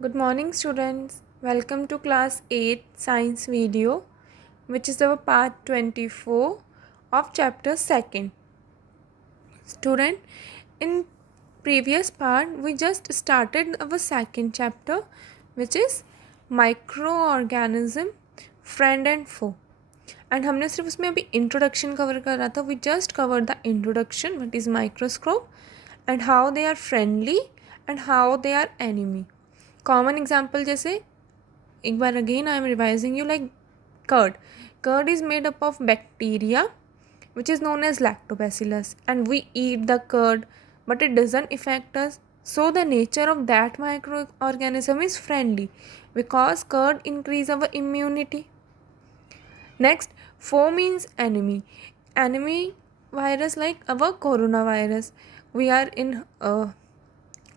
Good morning, students. Welcome to class 8 science video, which is our part 24 of chapter 2nd. Student, in previous part, we just started our second chapter, which is microorganism, friend and foe. And हमने सिर्फ उसमें अभी introduction cover करा था. We just cover the introduction, what is microscope and how they are friendly and how they are enemy. Common example जैसे एक बार again I am revising you like curd. Curd is made up of bacteria which is known as lactobacillus, and we eat the curd, but it doesn't affect us. So the nature of that microorganism is friendly because curd increase our immunity. Next, foe means enemy. Enemy virus like our coronavirus. We are in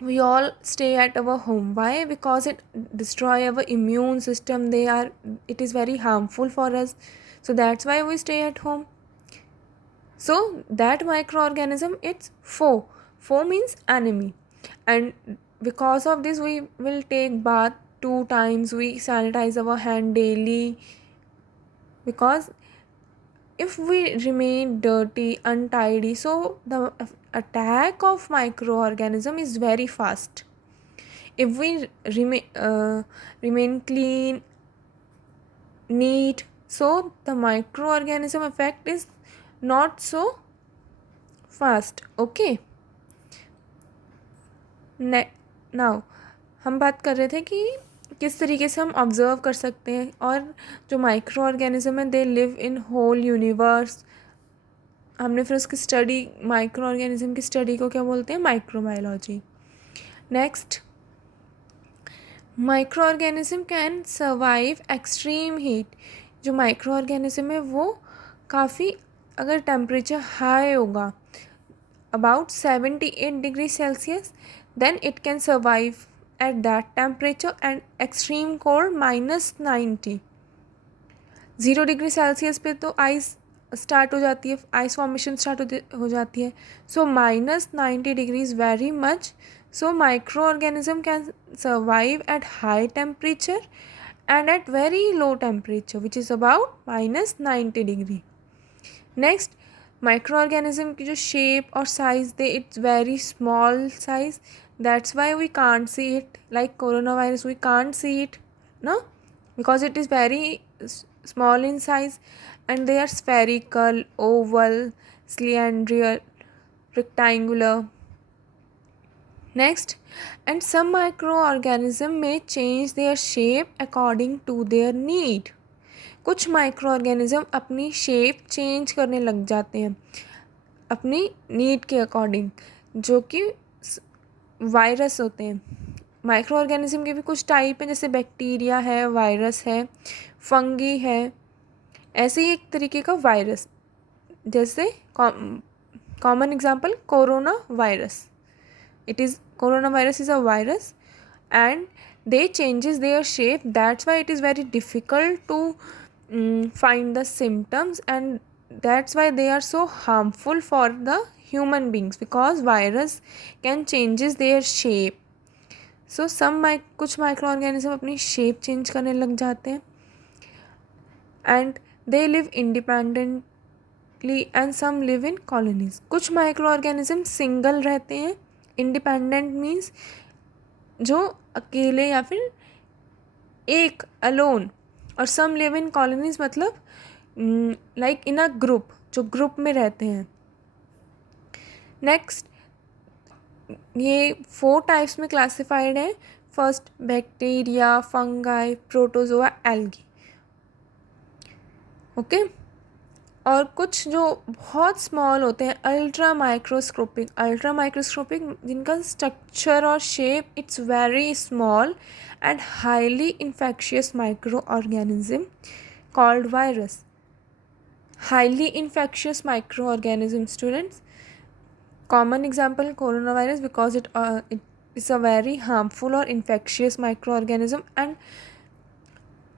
we all stay at our home. Why? Because it destroy our immune system. It is very harmful for us, so that's why we stay at home. So that microorganism, it's foe. Foe means enemy, and because of this we will take bath 2 times. We sanitize our hand daily, because if we remain dirty, untidy, so the attack of microorganism is very fast. If we remain clean, neat, so the microorganism effect is not so fast. Okay, now हम बात कर रहे थे कि किस तरीके से हम ऑब्ज़र्व कर सकते हैं. और जो माइक्रो ऑर्गेनिज्म है, they live in whole universe. हमने फिर उसकी स्टडी, माइक्रो ऑर्गेनिज्म की स्टडी को क्या बोलते हैं? Microbiology. Next, micro organism can survive extreme heat. जो माइक्रो ऑर्गेनिज्म है वो काफ़ी, अगर टेम्परेचर हाई होगा about 78 degrees Celsius, then it can survive at that temperature, and extreme cold -90. 0 degree Celsius पे तो आइस स्टार्ट हो जाती है, आइस फॉर्मेशन स्टार्ट हो जाती है. सो -90 degrees very much. So micro organism can survive at high temperature and at very low temperature, which is about -90 degree. Next, microorganism की जो shape और size, it's very small size. That's why we can't see it. Like coronavirus, we can't see it, no, because it is very small in size, and they are spherical, oval, cylindrical, rectangular. Next, and some microorganism may change their shape according to their need. कुछ micro organism अपनी shape change करने लग जाते हैं अपनी need के according, जो कि वायरस होते हैं. माइक्रो ऑर्गेनिज्म के भी कुछ टाइप हैं, जैसे बैक्टीरिया है, वायरस है, फंगी है. ऐसे ही एक तरीके का वायरस, जैसे common example corona virus. Corona virus is a virus and they changes their shape. That's why it is very difficult to find the symptoms, and that's why they are so harmful for the human beings, because virus can changes their shape. So कुछ micro organism अपनी shape change करने लग जाते हैं, and they live independently and some live in colonies. कुछ micro organism single रहते हैं. Independent means जो अकेले या फिर एक अलोन, और सम लिव इन कॉलोनीज मतलब लाइक इन अ ग्रुप, जो ग्रुप में रहते हैं. नेक्स्ट, ये 4 टाइप्स में क्लासिफाइड है. First, bacteria, fungi, protozoa, algae. Okay, और कुछ जो बहुत स्मॉल होते हैं, अल्ट्रा माइक्रोस्कोपिक. जिनका स्ट्रक्चर और shape it's very small and highly infectious micro organism called virus. Highly infectious micro organism, students. Common example corona virus, because it is a very harmful और infectious micro organism. And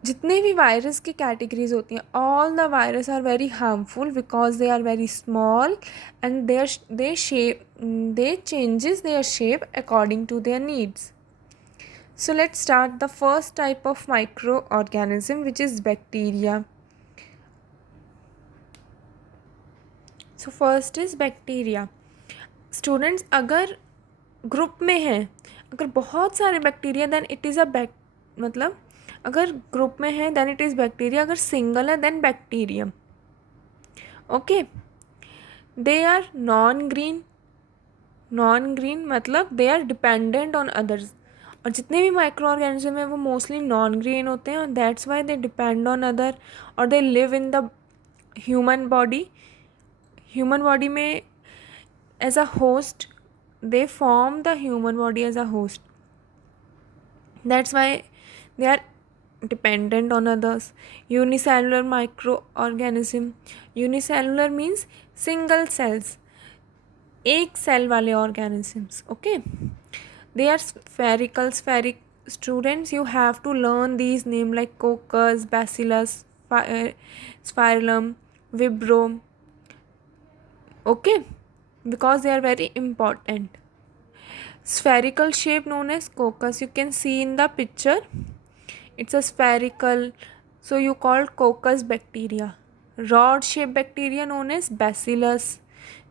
जितने भी virus की categories होती हैं, all the virus are very harmful because they are very small and they changes their shape according to their needs. So let's start the first type of microorganism, which is bacteria. So first is bacteria. Students, अगर group में हैं, अगर बहुत सारे bacteria then it is मतलब अगर group में है देन इट इज़ बैक्टीरिया, अगर सिंगल है then bacterium. Okay. They are non green मतलब they are dependent on others. और जितने भी माइक्रो ऑर्गेनिज्म हैं वो मोस्टली नॉन ग्रीन होते हैं, और that's why they depend on other, और they live in the human body में as a host. They form the human body as a host. That's why they are dependent on others. Unicellular microorganism. Unicellular means single cells, एक cell वाले organisms. Okay, they are spheric. Students, you have to learn these names like coccus, bacillus, spirillum, vibrio. Okay, because they are very important. Spherical shape known as coccus, you can see in the picture. It's a spherical, so you called coccus bacteria. Rod shaped bacteria known as bacillus.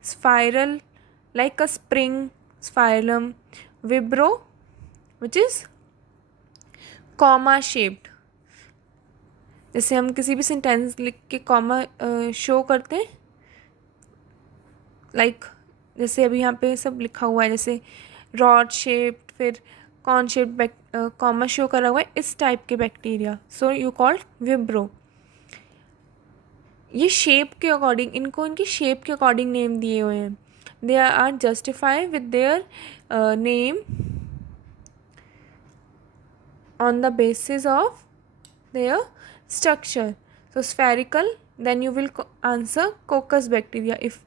Spiral, like a spring, spirillum. Vibrio, which is comma shaped. जैसे हम किसी भी sentence लिख के comma show करते हैं, like जैसे अभी यहाँ पे सब लिखा हुआ है, जैसे रॉड शेप्ड, फिर कॉन शेप्ड कॉमा शो करा हुआ है, इस टाइप के बैक्टीरिया. So you called विब्रो. ये शेप के अकॉर्डिंग, इनको इनकी शेप के अकॉर्डिंग नेम दिए हुए हैं. They are justify with their name on the basis of their structure. So spherical, then you will answer coccus bacteria. If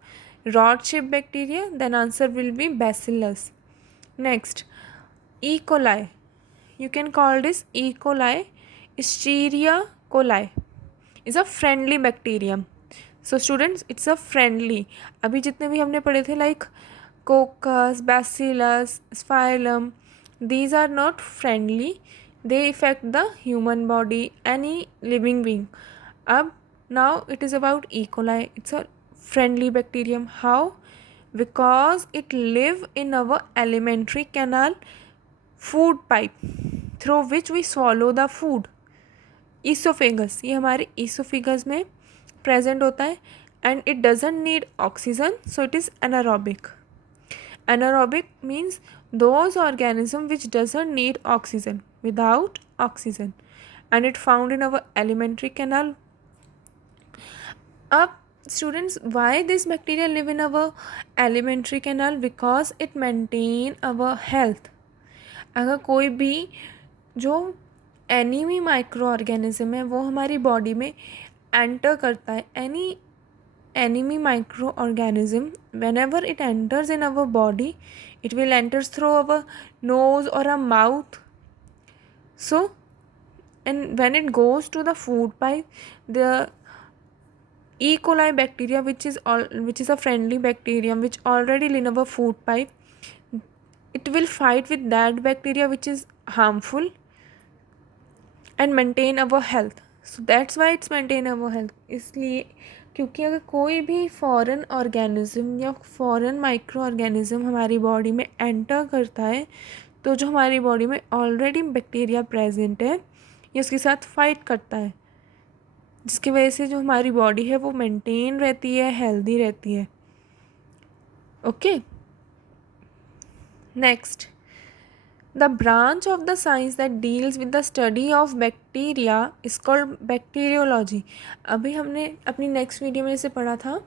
rod shaped bacteria, then answer will be bacillus. Next, E. coli. You can call this E. coli. Escherichia coli is a friendly bacterium. So students, it's a friendly. अभी जितने भी हमने पढ़े थे like coccus, bacillus, spirillum, these are not friendly. They affect the human body, any living being. अब now it is about E. coli. It's a friendly bacterium. How? Because it live in our alimentary canal, food pipe, through which we swallow the food. Esophagus, ये हमारे esophagus में present होता है, and it doesn't need oxygen, so it is anaerobic. Anaerobic means those organisms which doesn't need oxygen, without oxygen, and it found in our alimentary canal. Up, students, why this bacteria live in our alimentary canal? Because it maintain our health. अगर कोई भी जो enemy micro organism है वो हमारी body में enter करता है, any enemy microorganism, whenever it enters in our body, it will enter through our nose or a mouth. So, and when it goes to the food pipe, the E. coli bacteria, which is a friendly bacterium which already live in our food pipe, it will fight with that bacteria which is harmful and maintain our health. So that's why it's maintain our health. इसलिए क्योंकि अगर कोई भी foreign organism या foreign micro organism हमारी body में enter करता है, तो जो हमारी बॉडी में ऑलरेडी बैक्टीरिया प्रेजेंट है ये उसके साथ फाइट करता है, जिसकी वजह से जो हमारी बॉडी है वो मेंटेन रहती है, हेल्दी रहती है. Okay. Next, the branch of the science that deals with the study of bacteria is called bacteriology. अभी हमने अपनी नेक्स्ट वीडियो में इसे पढ़ा था.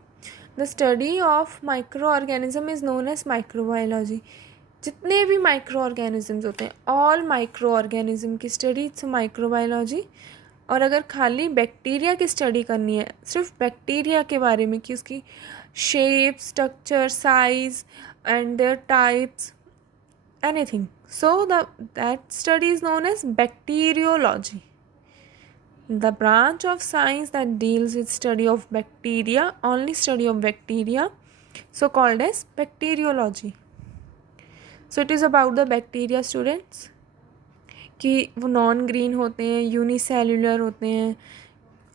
the study of microorganism is known as microbiology. जितने भी माइक्रो ऑर्गेनिजम्स होते हैं, ऑल माइक्रो ऑर्गेनिज्म की स्टडी इट्स माइक्रोबायोलॉजी. और अगर खाली बैक्टीरिया की स्टडी करनी है, सिर्फ बैक्टीरिया के बारे में कि उसकी shape, structure, size and there types, anything, so that study is known as bacteriology. The branch of science that deals with study of bacteria, only study of bacteria, so called as bacteriology. So it is about the bacteria, students. कि वो non green होते हैं, unicellular होते हैं,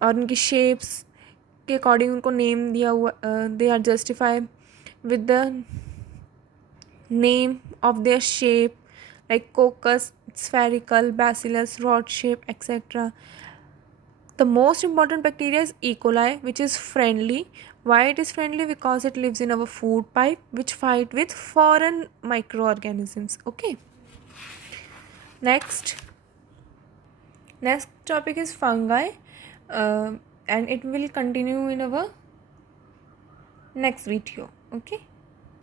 और उनकी shapes के according उनको नेम दिया हुआ, they are justify with the name of their shape, like coccus, spherical, bacillus, rod shape, etc. The most important bacteria is E. coli, which is friendly. Why it is friendly? Because it lives in our food pipe, which fight with foreign microorganisms. Okay. Next, next topic is fungi, uh, and it will continue in our next video. Okay.